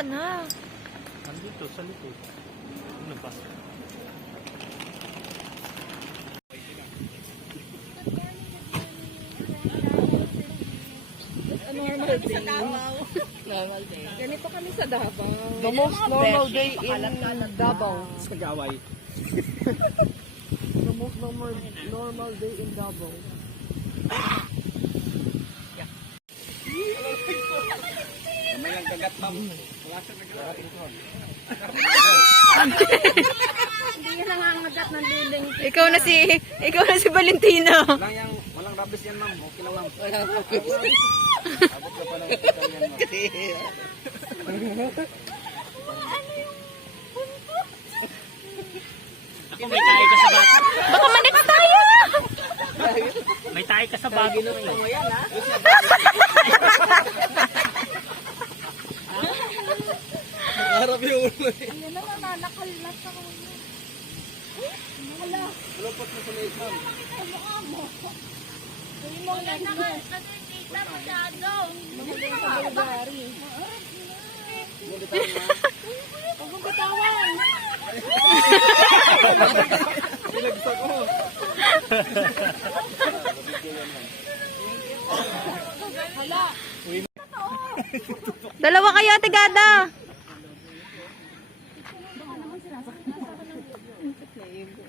ka na. Nandito, sa likod. Ano ba? Normal day. Sa Davao. Normal day. Ganito kami sa Davao. The most normal day in Davao. Kagaway. The most normal day in Davao. May lang kagat, ma'am. Wala siya nagagat. Hindi ka nangangagat ng liling. Ikaw na si Valentino. Walang rabis yan, ma'am. Okay lang, ma'am. Walang rabis. Abot ka pa lang kita yan, ma'am. May tayo ka sa bata. Baka manik tayo. May tayo ka sa bago na Mo yan, ha? Harap yung ulo eh. Ayan na, nanakalat ako. Wala. Lupot mo sa leeg, ma'am. Ay, mukha mo. Hindi mo na nakikita masyado. Magaling sa Bulgari. Huwag mong bitawan. Bilagsak ko. Wala. Dalawa kayo, Ate Gada.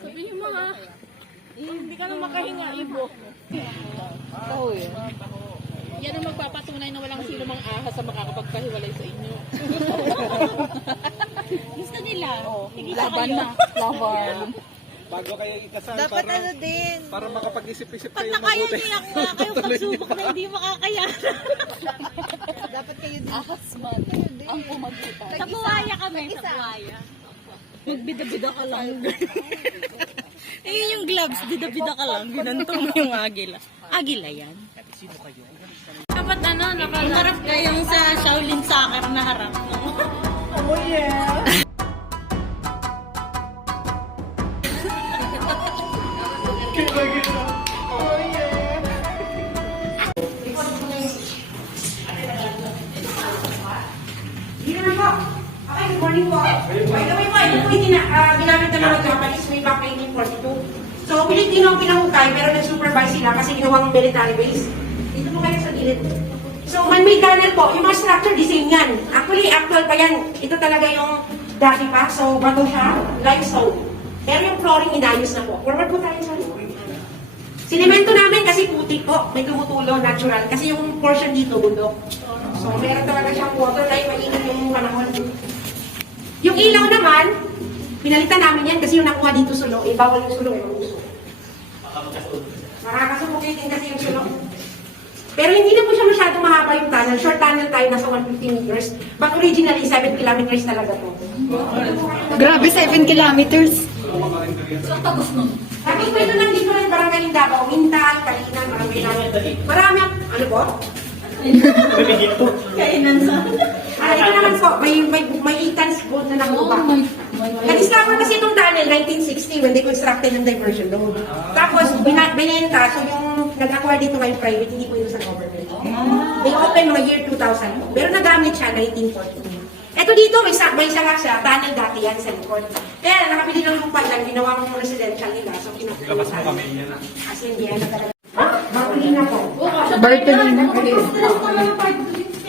Sabihin mo ha. Hindi ka na makahinga, Ibo. Oo, yun. Yan ang magpapatunay na walang sino mang ahas sa makakapagpahiwalay sa inyo. Gusto nila. Laban na. Laban. Bago kayo ikasal, Dapat para, ano din. para makapag-isip-isip Pag kayo nakaya mabuti. nila nga kayo pagsubok na hindi makakayanan. Dapat kayo din. Ahas man. Ang pumagitan. Sa buhaya kami, sa buhaya. Magbida-bida ka lang. Ayun yung gloves, bida-bida ka lang. Ginantong mo yung agila. Agila yan. Sino kayo? Dapat ano, nakaharap kayong sa Shaolin Soccer na harap. Oh, yeah. Hindi naman po. Okay, good morning po. By the way po, ito po yung ginamit na mga Japanese way back 1942. So, Pilipino ang pinahukay, pero nag-supervise sila kasi ginawang military base. Dito po kayo sa gilid. So, man-made tunnel po. Yung mga structure, the same yan. Actually, actual pa yan. Ito talaga yung dati pa. So, bato siya, limestone. Pero yung flooring, inayos na po. Forward po tayo sa sinemento namin kasi putik po. May tumutulo, natural. Kasi yung portion dito, bundok. So, meron talaga siyang water line, mainit yung panahon. Yung ilaw naman, pinalitan namin yan kasi yung nakuha dito sulo, bawal yung sulo, uso. Makakasubugin din kasi yung sulo. Pero hindi na po siya masyadong mahaba yung tunnel. Short tunnel tayo, nasa 150 meters. But originally, 7 kilometers talaga to. Grabe, 7 kilometers. Tapos po ito lang dito rin, barangay ng Davao, Mintal, Kalinan, marami, ano po? Kainan sa... Ito naman po, may Ethan's gold na nakuha. Nag-discover kasi itong tunnel, 1960, when they constructed ng diversion road. Tapos, binenta, so yung nag-acquire dito ngayon private, hindi po ito sa government. They opened mga year 2000 po. Pero nagamit siya, 1942. Ito dito, may sangak siya, tunnel dati yan sa likod. Kaya nakabili ng lupa lang, ginawang residential nila. So, Labas mo kami yan. as in, yan na talaga. Bartolina po. Bartolina.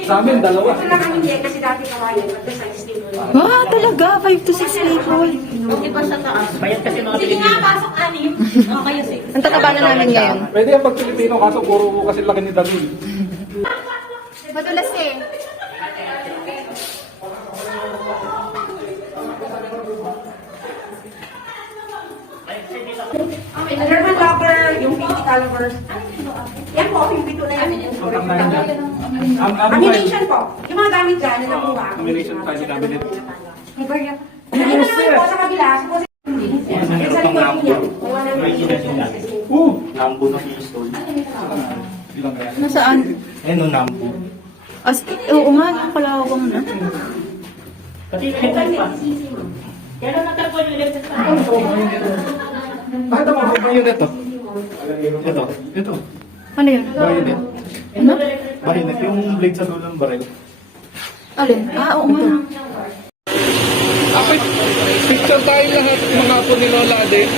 Sa amin, dalawa. Ito lang kami din kasi dati kawayan, at the science team. Ah, talaga? 5 to 6 people. Di ba sa taas? Bayad kasi mga Sige nga, pasok anim. Okay, sige. Ang tataba na namin ngayon. Pwede yung pag Pilipino, kaso puro kasi laki ni David. Madulas eh. Okay, the German locker, yung 50 calibers. Yan po, yung pito na yan. Amination po. Yung mga gamit dyan, na nakuha. Amination tayo sa cabinet. May barya. Ayun na naman po sa kabila. Suppose yan sa likod niya. Nambo na pistol. Ilang kaya? Nasaan? Eh, no, nambo. Oo nga, kalawang na. Kasi Kailan natagpo yung electric sa bakit ako may bayonet to? Ito. Ano yun? Bayonet. Ano? Bayonet, yung blade sa dulo ng baril. Alin? Oo nga. Ako, picture tayo lahat mga po ni Lola din.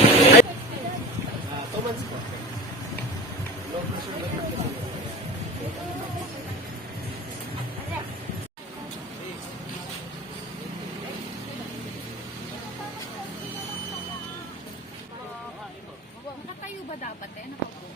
Nakatayo ba dapat eh? Nakaupo.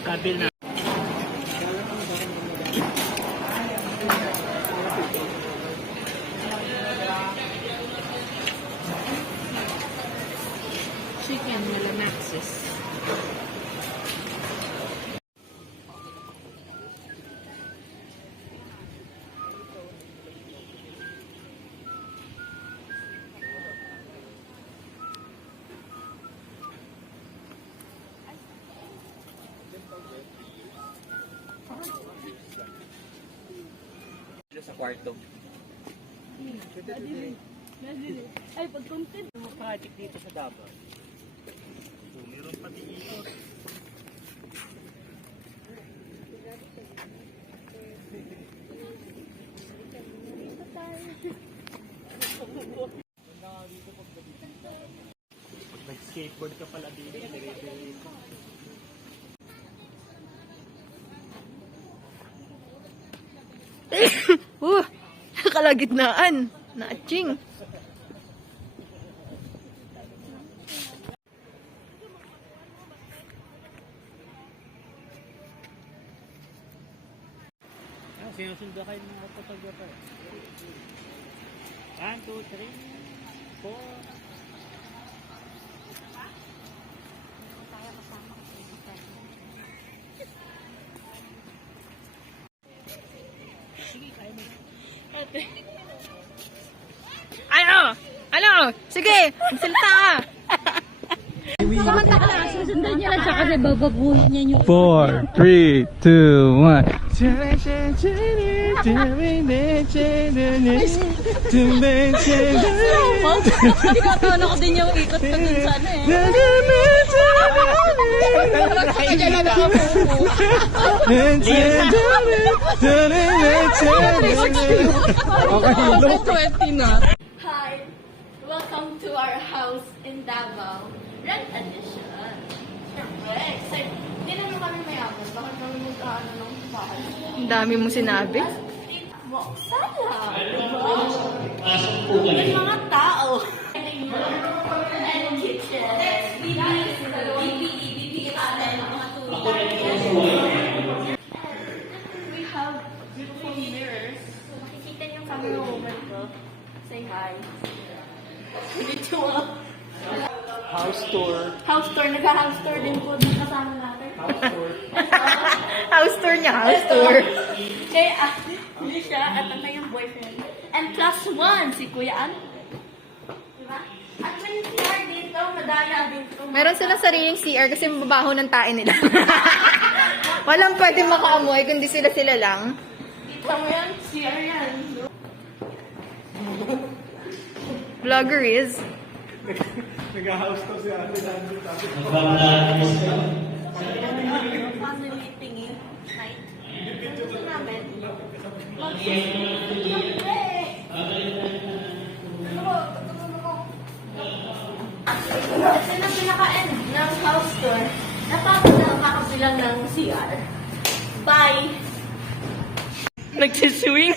Kabil na. Chicken Malamaxis. Sa kwarto. Ay, pag-content. Project dito sa Davao. Meron pati ikot. Pag nag-skateboard ka pala dito, dire-diretso. Kalagitnaan. Naaching. Sinusundo kayo ng mga photographer. 1, 2, 3, 4. Ano? Ano? Sige, magsalita ka. Samanta ka lang. Susundan niya lang siya kasi bababuhin niya yung... 4, 3, 2, 1. Tinatawala ko din yung ikot ko dun sa ano eh. Okay, 20 na. Hi! Welcome to our house in Davao. Rent edition. Siyempre, excited. Hindi naman kami mayaman. Bakit kami magkaano ng bahay? Ang dami mong sinabi. Sana! Diba? Yung mga tao. And kitchen. BB, mga tulad. We have beautiful mirrors. So, makikita niyo yung camera woman ko. Say hi. Dito mga house tour. house tour. Nag-house tour din po ng kasama natin. House tour niya, house tour. Kaya, hindi siya at ano yung boyfriend. And +1, si Kuya An. Diba? At may CR dito, madaya dito. Meron silang sariling CR kasi mababaho ng tae nila. Walang pwede makaamoy kundi sila lang. Kita mo yan, CR yan. Vlogger is. Nag-house tour si Ate Sandy. Family thingy night. Gusto namin. Siyempre. Kasi na pinaka-end ng house tour, natapos na ang kakabilang ng CR. Bye! Nagsiswing.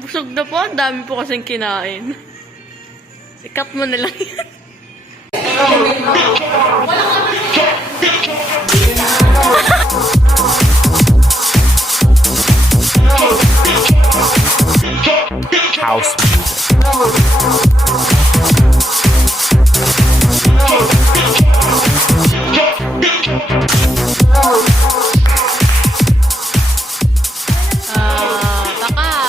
Busog na po. Ang dami po kasing kinain. Ikat mo na lang yan. House music. Taka.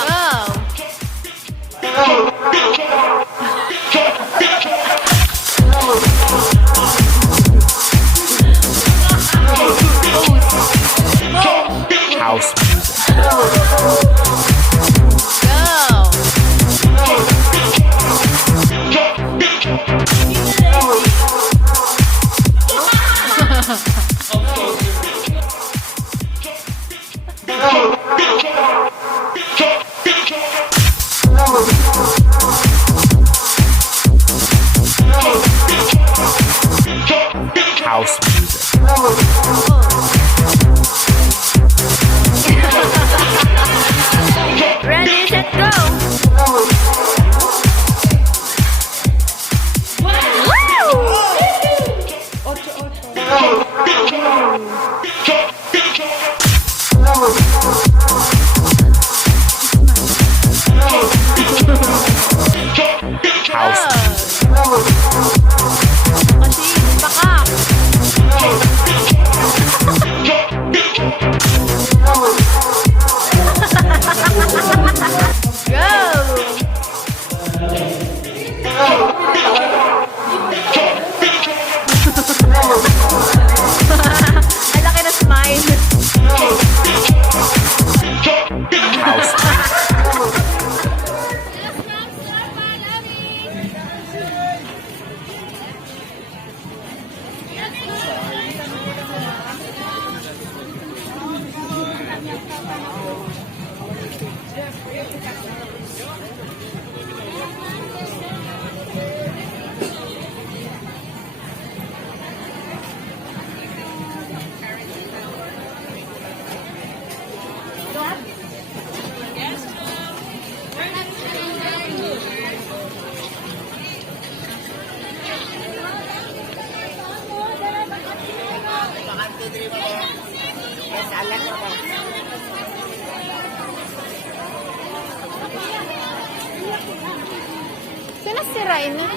House music. House music. Ready, set, go. House Kasi, baka. Go! Ang laki na smile. house Sino si Raina?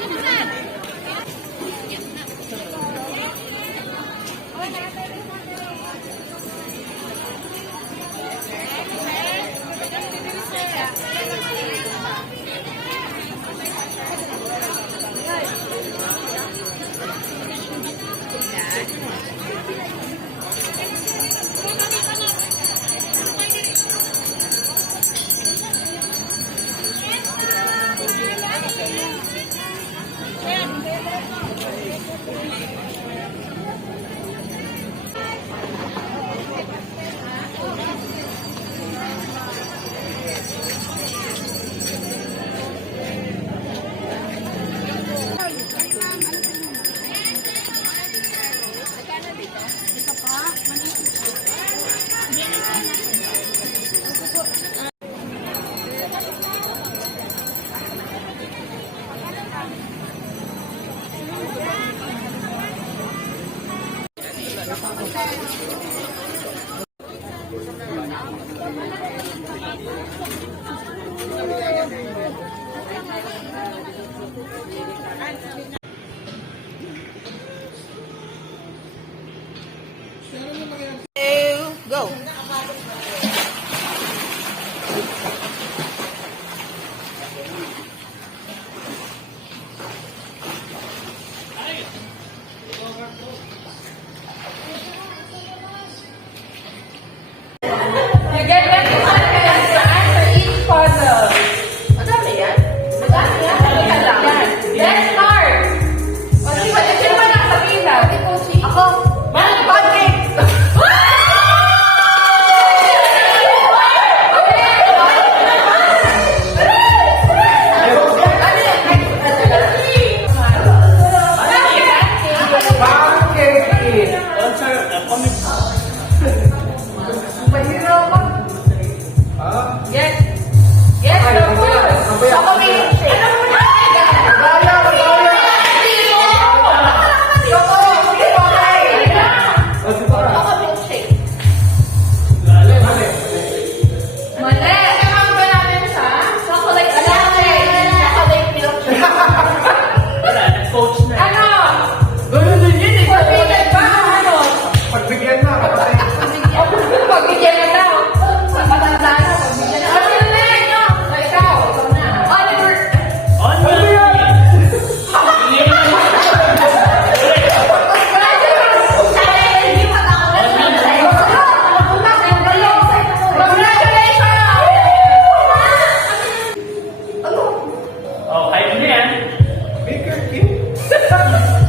Baker King?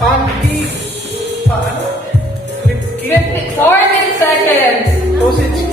Pancake? Paano? Flip cake? 14 seconds! Sausage